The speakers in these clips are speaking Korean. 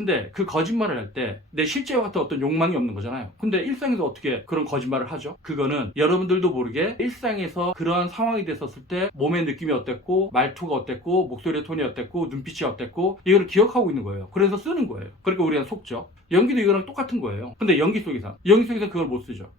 근데 그 거짓말을 할 때 내 실제와 같은 어떤 욕망이 없는 거잖아요. 근데 일상에서 어떻게 그런 거짓말을 하죠? 그거는 여러분들도 모르게 일상에서 그러한 상황이 됐었을 때 몸의 느낌이 어땠고 말투가 어땠고 목소리의 톤이 어땠고 눈빛이 어땠고 이걸 기억하고 있는 거예요. 그래서 쓰는 거예요. 그러니까 우리가 속죠. 연기도 이거랑 똑같은 거예요. 근데 연기 속에서 그걸 못 쓰죠.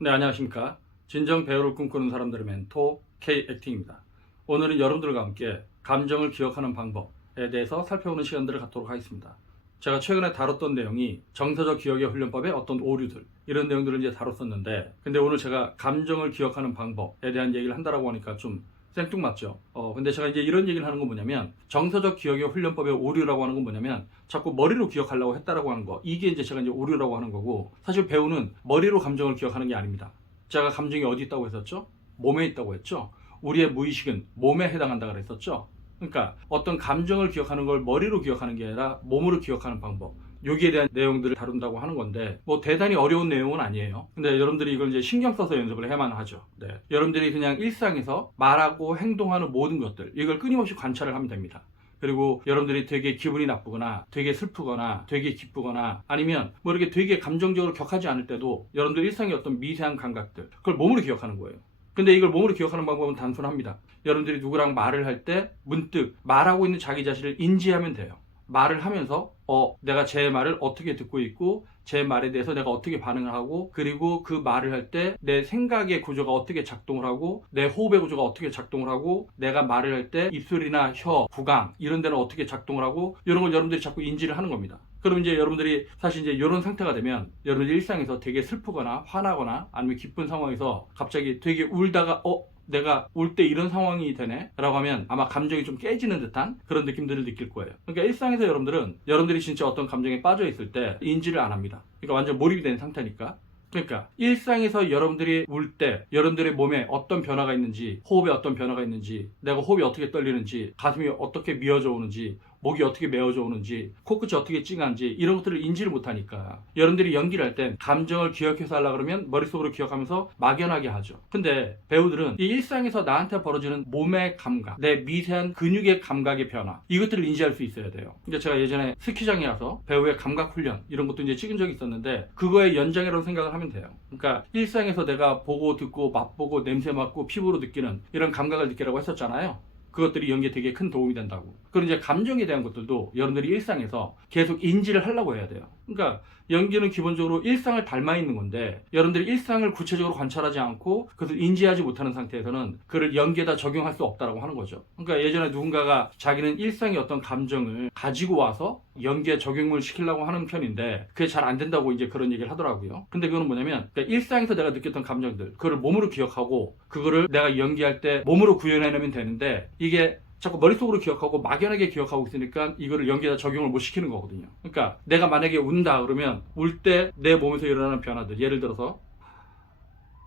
네, 안녕하십니까. 진정 배우를 꿈꾸는 사람들의 멘토 K-액팅입니다. 오늘은 여러분들과 함께 감정을 기억하는 방법에 대해서 살펴보는 시간들을 갖도록 하겠습니다. 제가 최근에 다뤘던 내용이 정서적 기억의 훈련법의 어떤 오류들, 이런 내용들을 이제 다뤘었는데, 근데 오늘 제가 감정을 기억하는 방법에 대한 얘기를 한다라고 하니까 좀 생뚱맞죠. 근데 제가 이제 이런 얘기를 하는 건 뭐냐면, 정서적 기억의 훈련법의 오류라고 하는 건 뭐냐면, 자꾸 머리로 기억하려고 했다라고 하는 거, 이게 이제 제가 이제 오류라고 하는 거고, 사실 배우는 머리로 감정을 기억하는 게 아닙니다. 제가 감정이 어디 있다고 했었죠? 몸에 있다고 했죠? 우리의 무의식은 몸에 해당한다 그랬었죠? 그러니까 어떤 감정을 기억하는 걸 머리로 기억하는 게 아니라 몸으로 기억하는 방법, 여기에 대한 내용들을 다룬다고 하는 건데, 뭐 대단히 어려운 내용은 아니에요. 근데 여러분들이 이걸 이제 신경 써서 연습을 해야만 하죠. 네. 여러분들이 그냥 일상에서 말하고 행동하는 모든 것들, 이걸 끊임없이 관찰을 하면 됩니다. 그리고 여러분들이 되게 기분이 나쁘거나 되게 슬프거나 되게 기쁘거나 아니면 뭐 이렇게 되게 감정적으로 격하지 않을 때도 여러분들 일상의 어떤 미세한 감각들, 그걸 몸으로 기억하는 거예요. 근데 이걸 몸으로 기억하는 방법은 단순합니다. 여러분들이 누구랑 말을 할 때 문득 말하고 있는 자기 자신을 인지하면 돼요. 말을 하면서 내가 제 말을 어떻게 듣고 있고 제 말에 대해서 내가 어떻게 반응을 하고, 그리고 그 말을 할 때 내 생각의 구조가 어떻게 작동을 하고 내 호흡의 구조가 어떻게 작동을 하고 내가 말을 할 때 입술이나 혀, 구강 이런 데는 어떻게 작동을 하고, 이런 걸 여러분들이 자꾸 인지를 하는 겁니다. 그럼 이제 여러분들이 사실 이제 이런 상태가 되면 여러분들 일상에서 되게 슬프거나 화나거나 아니면 기쁜 상황에서 갑자기 되게 울다가 내가 울 때 이런 상황이 되네 라고 하면 아마 감정이 좀 깨지는 듯한 그런 느낌들을 느낄 거예요. 그러니까 일상에서 여러분들이 진짜 어떤 감정에 빠져 있을 때 인지를 안 합니다. 그러니까 완전 몰입이 된 상태니까. 그러니까 일상에서 여러분들이 울 때 여러분들의 몸에 어떤 변화가 있는지, 호흡에 어떤 변화가 있는지, 내가 호흡이 어떻게 떨리는지, 가슴이 어떻게 미어져 오는지, 목이 어떻게 메어져 오는지, 코끝이 어떻게 찡한지, 이런 것들을 인지를 못하니까 여러분들이 연기를 할 땐 감정을 기억해서 하려고 그러면 머릿속으로 기억하면서 막연하게 하죠. 근데 배우들은 이 일상에서 나한테 벌어지는 몸의 감각, 내 미세한 근육의 감각의 변화, 이것들을 인지할 수 있어야 돼요. 그러니까 제가 예전에 스키장에 가서 배우의 감각 훈련 이런 것도 이제 찍은 적이 있었는데, 그거의 연장이라고 생각을 하면 돼요. 그러니까 일상에서 내가 보고 듣고 맛보고 냄새 맡고 피부로 느끼는 이런 감각을 느끼라고 했었잖아요. 그것들이 연기에 되게 큰 도움이 된다고. 그리고 이제 감정에 대한 것들도 여러분들이 일상에서 계속 인지를 하려고 해야 돼요. 그러니까 연기는 기본적으로 일상을 닮아 있는 건데, 여러분들이 일상을 구체적으로 관찰하지 않고 그것을 인지하지 못하는 상태에서는 그를 연기에다 적용할 수 없다라고 하는 거죠. 그러니까 예전에 누군가가 자기는 일상의 어떤 감정을 가지고 와서 연기에 적용을 시키려고 하는 편인데 그게 잘 안 된다고 이제 그런 얘기를 하더라고요. 근데 그거는 뭐냐면, 그러니까 일상에서 내가 느꼈던 감정들, 그거를 몸으로 기억하고 그거를 내가 연기할 때 몸으로 구현해내면 되는데, 이게 자꾸 머릿속으로 기억하고 막연하게 기억하고 있으니까 이거를 연기에다 적용을 못 시키는 거거든요. 그러니까 내가 만약에 운다 그러면 울 때 내 몸에서 일어나는 변화들, 예를 들어서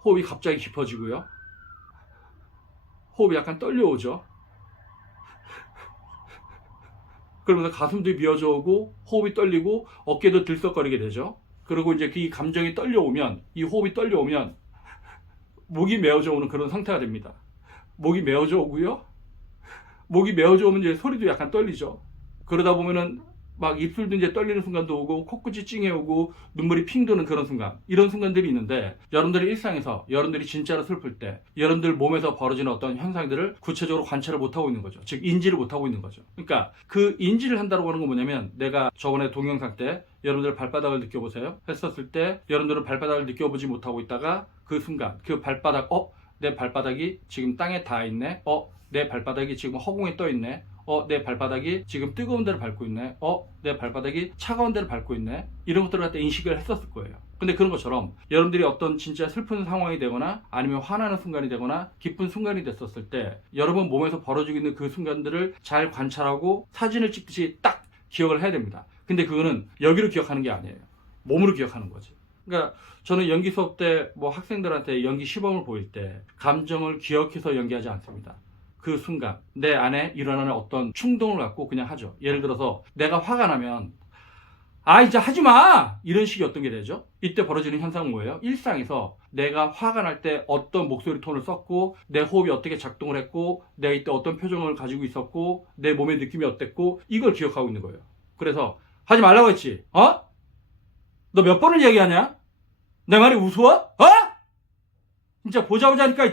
호흡이 갑자기 깊어지고요, 호흡이 약간 떨려오죠. 그러면서 가슴도 미어져 오고 호흡이 떨리고 어깨도 들썩거리게 되죠. 그리고 이제 이 감정이 떨려오면, 이 호흡이 떨려오면 목이 메어져 오는 그런 상태가 됩니다. 목이 메어져 오고요, 목이 메어져 오면 이제 소리도 약간 떨리죠. 그러다 보면은 막 입술도 이제 떨리는 순간도 오고 코끝이 찡해 오고 눈물이 핑 도는 그런 순간, 이런 순간들이 있는데, 여러분들이 일상에서 여러분들이 진짜로 슬플 때 여러분들 몸에서 벌어지는 어떤 현상들을 구체적으로 관찰을 못하고 있는 거죠. 즉 인지를 못하고 있는 거죠. 그러니까 그 인지를 한다고 하는 건 뭐냐면, 내가 저번에 동영상 때 여러분들 발바닥을 느껴보세요 했었을 때 여러분들은 발바닥을 느껴보지 못하고 있다가 그 순간 그 발바닥, 내 발바닥이 지금 땅에 닿아 있네, 내 발바닥이 지금 허공에 떠 있네, 내 발바닥이 지금 뜨거운 데를 밟고 있네, 내 발바닥이 차가운 데를 밟고 있네, 이런 것들을 갖다 인식을 했었을 거예요. 근데 그런 것처럼 여러분들이 어떤 진짜 슬픈 상황이 되거나 아니면 화나는 순간이 되거나 기쁜 순간이 됐었을 때 여러분 몸에서 벌어지고 있는 그 순간들을 잘 관찰하고 사진을 찍듯이 딱 기억을 해야 됩니다. 근데 그거는 여기로 기억하는 게 아니에요. 몸으로 기억하는 거지. 그러니까 저는 연기 수업 때 뭐 학생들한테 연기 시범을 보일 때 감정을 기억해서 연기하지 않습니다. 그 순간 내 안에 일어나는 어떤 충동을 갖고 그냥 하죠. 예를 들어서 내가 화가 나면 아 이제 하지마 이런 식의 어떤 게 되죠. 이때 벌어지는 현상은 뭐예요? 일상에서 내가 화가 날 때 어떤 목소리 톤을 썼고 내 호흡이 어떻게 작동을 했고 내가 이때 어떤 표정을 가지고 있었고 내 몸의 느낌이 어땠고 이걸 기억하고 있는 거예요. 그래서 하지 말라고 했지. 어? 너 몇 번을 얘기하냐? 내 말이 우스워? 어? 진짜 보자 하니까.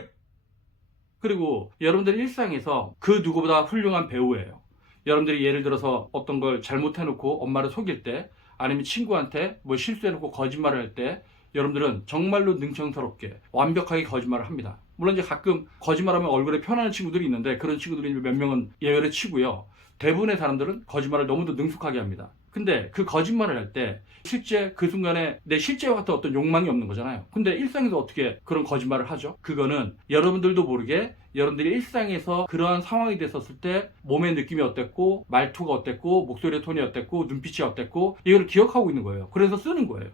그리고 여러분들 일상에서 그 누구보다 훌륭한 배우예요. 여러분들이 예를 들어서 어떤 걸 잘못해놓고 엄마를 속일 때 아니면 친구한테 뭐 실수해놓고 거짓말을 할 때 여러분들은 정말로 능청스럽게 완벽하게 거짓말을 합니다. 물론 이제 가끔 거짓말하면 얼굴에 편하는 친구들이 있는데 그런 친구들이 몇 명은 예외를 치고요. 대부분의 사람들은 거짓말을 너무도 능숙하게 합니다. 근데 그 거짓말을 할 때 실제 그 순간에 내 실제와 같은 어떤 욕망이 없는 거잖아요. 근데 일상에서 어떻게 그런 거짓말을 하죠? 그거는 여러분들도 모르게 여러분들이 일상에서 그러한 상황이 됐었을 때 몸의 느낌이 어땠고 말투가 어땠고 목소리의 톤이 어땠고 눈빛이 어땠고 이걸 기억하고 있는 거예요. 그래서 쓰는 거예요.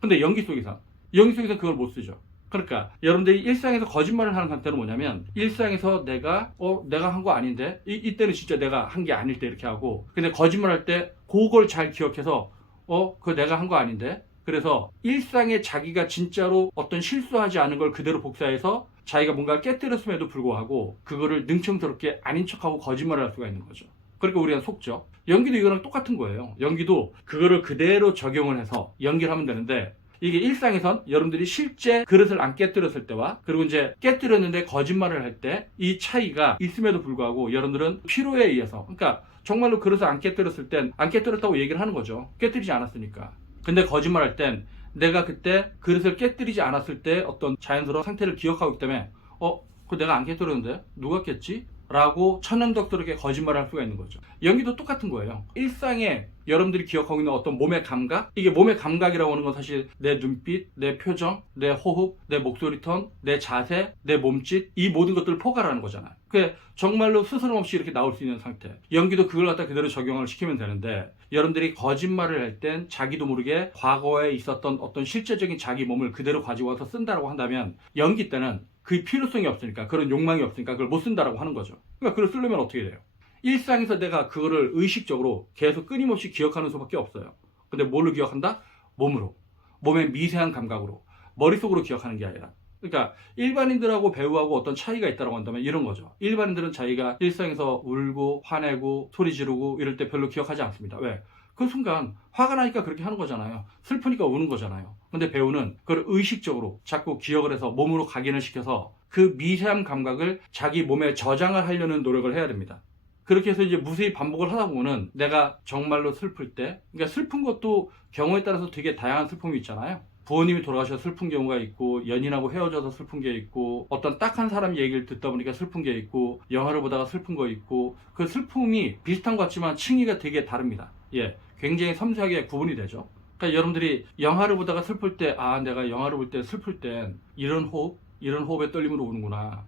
근데 연기 속에서 그걸 못 쓰죠. 그러니까 여러분들이 일상에서 거짓말을 하는 상태는 뭐냐면 일상에서 내가 한 거 아닌데 이때는 진짜 내가 한 게 아닐 때 이렇게 하고 근데 거짓말할 때 그걸 잘 기억해서 그거 내가 한 거 아닌데 그래서 일상에 자기가 진짜로 어떤 실수하지 않은 걸 그대로 복사해서 자기가 뭔가를 깨뜨렸음에도 불구하고 그거를 능청스럽게 아닌 척하고 거짓말을 할 수가 있는 거죠. 그러니까 우리가 속죠. 연기도 이거랑 똑같은 거예요. 연기도 그거를 그대로 적용을 해서 연기를 하면 되는데 이게 일상에선 여러분들이 실제 그릇을 안 깨뜨렸을 때와 그리고 이제 깨뜨렸는데 거짓말을 할 때 이 차이가 있음에도 불구하고 여러분들은 필요에 의해서 그러니까 정말로 그릇을 안 깨뜨렸을 땐 안 깨뜨렸다고 얘기를 하는 거죠. 깨뜨리지 않았으니까. 근데 거짓말할 땐 내가 그때 그릇을 깨뜨리지 않았을 때 어떤 자연스러운 상태를 기억하고 있기 때문에 그거 내가 안 깨뜨렸는데 누가 깼지? 라고 천연덕스럽게 거짓말을 할 수가 있는 거죠. 연기도 똑같은 거예요. 일상에 여러분들이 기억하고 있는 어떤 몸의 감각, 이게 몸의 감각이라고 하는 건 사실 내 눈빛, 내 표정, 내 호흡, 내 목소리 톤, 내 자세, 내 몸짓 이 모든 것들을 포괄하는 거잖아요. 그게 정말로 스스럼 없이 이렇게 나올 수 있는 상태. 연기도 그걸 갖다 그대로 적용을 시키면 되는데 여러분들이 거짓말을 할 땐 자기도 모르게 과거에 있었던 어떤 실제적인 자기 몸을 그대로 가지고 와서 쓴다라고 한다면 연기 때는 그 필요성이 없으니까 그런 욕망이 없으니까 그걸 못 쓴다라고 하는 거죠. 그러니까 그걸 쓰려면 어떻게 돼요? 일상에서 내가 그거를 의식적으로 계속 끊임없이 기억하는 수밖에 없어요. 근데 뭘로 기억한다? 몸으로. 몸의 미세한 감각으로. 머릿속으로 기억하는 게 아니라. 그러니까 일반인들하고 배우하고 어떤 차이가 있다고 한다면 이런 거죠. 일반인들은 자기가 일상에서 울고 화내고 소리 지르고 이럴 때 별로 기억하지 않습니다. 왜? 그 순간 화가 나니까 그렇게 하는 거잖아요. 슬프니까 우는 거잖아요. 근데 배우는 그걸 의식적으로 자꾸 기억을 해서 몸으로 각인을 시켜서 그 미세한 감각을 자기 몸에 저장을 하려는 노력을 해야 됩니다. 그렇게 해서 이제 무수히 반복을 하다 보면은 내가 정말로 슬플 때, 그러니까 슬픈 것도 경우에 따라서 되게 다양한 슬픔이 있잖아요. 부모님이 돌아가셔서 슬픈 경우가 있고, 연인하고 헤어져서 슬픈 게 있고, 어떤 딱 한 사람 얘기를 듣다 보니까 슬픈 게 있고, 영화를 보다가 슬픈 거 있고, 그 슬픔이 비슷한 것 같지만 층위가 되게 다릅니다. 예, 굉장히 섬세하게 구분이 되죠. 그러니까 여러분들이 영화를 보다가 슬플 때, 내가 영화를 볼 때 슬플 땐 이런 호흡의 떨림으로 우는구나.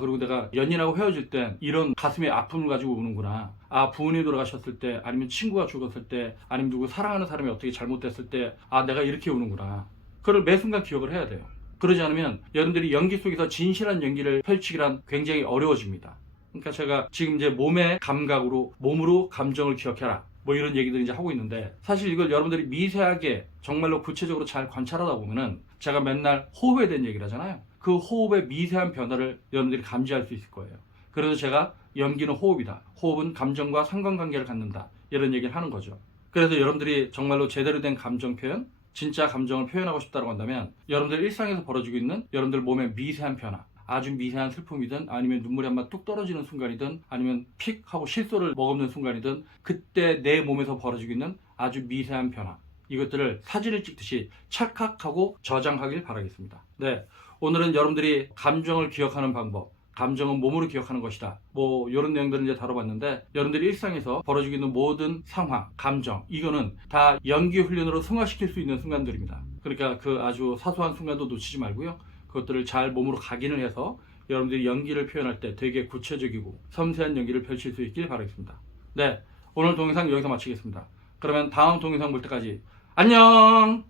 그리고 내가 연인하고 헤어질 땐 이런 가슴의 아픔을 가지고 우는구나. 부모님이 돌아가셨을 때, 아니면 친구가 죽었을 때, 아니면 누구 사랑하는 사람이 어떻게 잘못됐을 때, 내가 이렇게 우는구나. 그걸 매 순간 기억을 해야 돼요. 그러지 않으면 여러분들이 연기 속에서 진실한 연기를 펼치기란 굉장히 어려워집니다. 그러니까 제가 지금 이제 몸의 감각으로, 몸으로 감정을 기억해라. 뭐 이런 얘기들 이제 하고 있는데, 사실 이걸 여러분들이 미세하게 정말로 구체적으로 잘 관찰하다 보면은 제가 맨날 호흡에 대한 얘기를 하잖아요. 그 호흡의 미세한 변화를 여러분들이 감지할 수 있을 거예요. 그래서 제가 연기는 호흡이다. 호흡은 감정과 상관관계를 갖는다. 이런 얘기를 하는 거죠. 그래서 여러분들이 정말로 제대로 된 감정 표현, 진짜 감정을 표현하고 싶다고 한다면 여러분들 일상에서 벌어지고 있는 여러분들 몸의 미세한 변화, 아주 미세한 슬픔이든 아니면 눈물이 한 번 뚝 떨어지는 순간이든 아니면 픽 하고 실소를 머금는 순간이든 그때 내 몸에서 벌어지고 있는 아주 미세한 변화, 이것들을 사진을 찍듯이 찰칵하고 저장하길 바라겠습니다. 네, 오늘은 여러분들이 감정을 기억하는 방법, 감정은 몸으로 기억하는 것이다. 뭐 이런 내용들을 이제 다뤄봤는데 여러분들이 일상에서 벌어지고 있는 모든 상황, 감정, 이거는 다 연기 훈련으로 승화시킬 수 있는 순간들입니다. 그러니까 그 아주 사소한 순간도 놓치지 말고요. 그것들을 잘 몸으로 각인을 해서 여러분들이 연기를 표현할 때 되게 구체적이고 섬세한 연기를 펼칠 수 있길 바라겠습니다. 네, 오늘 동영상 여기서 마치겠습니다. 그러면 다음 동영상 볼 때까지 안녕!